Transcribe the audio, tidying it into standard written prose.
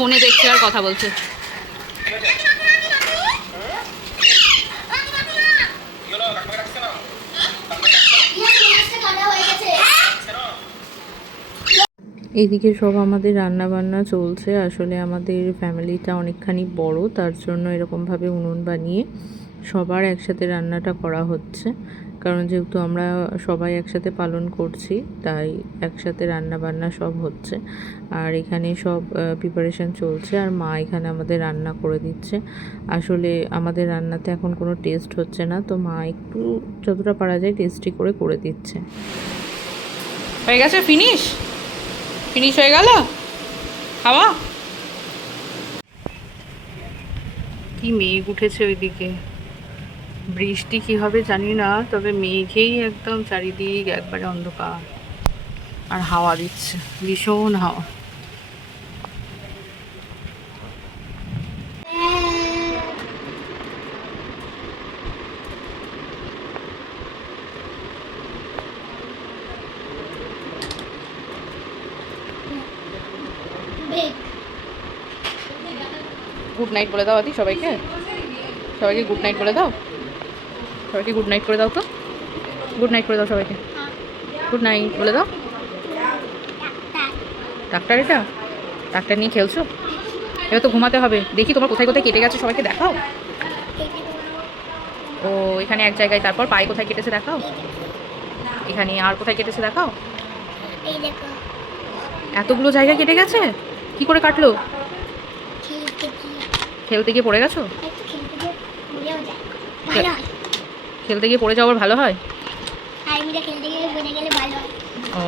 ফোনে দেখছে আর কথা বলছে। এদিকে সব আমাদের রান্না বান্না চলছে। আসলে আমাদের ফ্যামিলিটা অনেকখানি বড়, তার জন্য এরকমভাবে উনুন বানিয়ে সবার একসাথে রান্নাটা করা হচ্ছে। কারণ যেহেতু আমরা সবাই একসাথে পালন করছি, তাই একসাথে রান্না বান্না সব হচ্ছে। আর এখানে সব প্রিপারেশন চলছে, আর মা এখানে আমাদের রান্না করে দিচ্ছে। আসলে আমাদের রান্নাতে এখন কোনো টেস্ট হচ্ছে না, তো মা একটু যতটা পারা যায় টেস্টি করে করে দিচ্ছে। হয়ে গেছে, ফিনিশ ফিনিশ হয়ে গেল খাওয়া। কি মেঘ উঠেছে ওইদিকে, বৃষ্টি কি হবে জানি না, তবে মেঘেই একদম চারিদিক একবারে অন্ধকার। আর হাওয়া দিচ্ছে, ভীষণ হাওয়া। গুড নাইট বলে দাও আদি সবাইকে, সবাইকে গুড নাইট বলে দাও, সবাইকে গুড নাইট করে দাও তো, গুড নাইট করে দাও সবাইকে, গুড নাইট বলে দাও। ডাক্তার, এটা ডাক্তার নিয়ে খেলছো? এবার তো ঘুমাতে হবে। দেখি তোমার কোথায় কোথায় কেটে গেছে সবাইকে দেখাও। ও এখানে এক জায়গায়, তারপর পায়ে কোথায় কেটেছে দেখাও, এখানে আর কোথায় কেটেছে দেখাও। এতগুলো জায়গায় কেটে গেছে, কি করে কাটলো? খেলতে গিয়ে পড়ে গেছো? খেলতে গিয়ে পড়ে যাওয়ার ভালো হয়? ও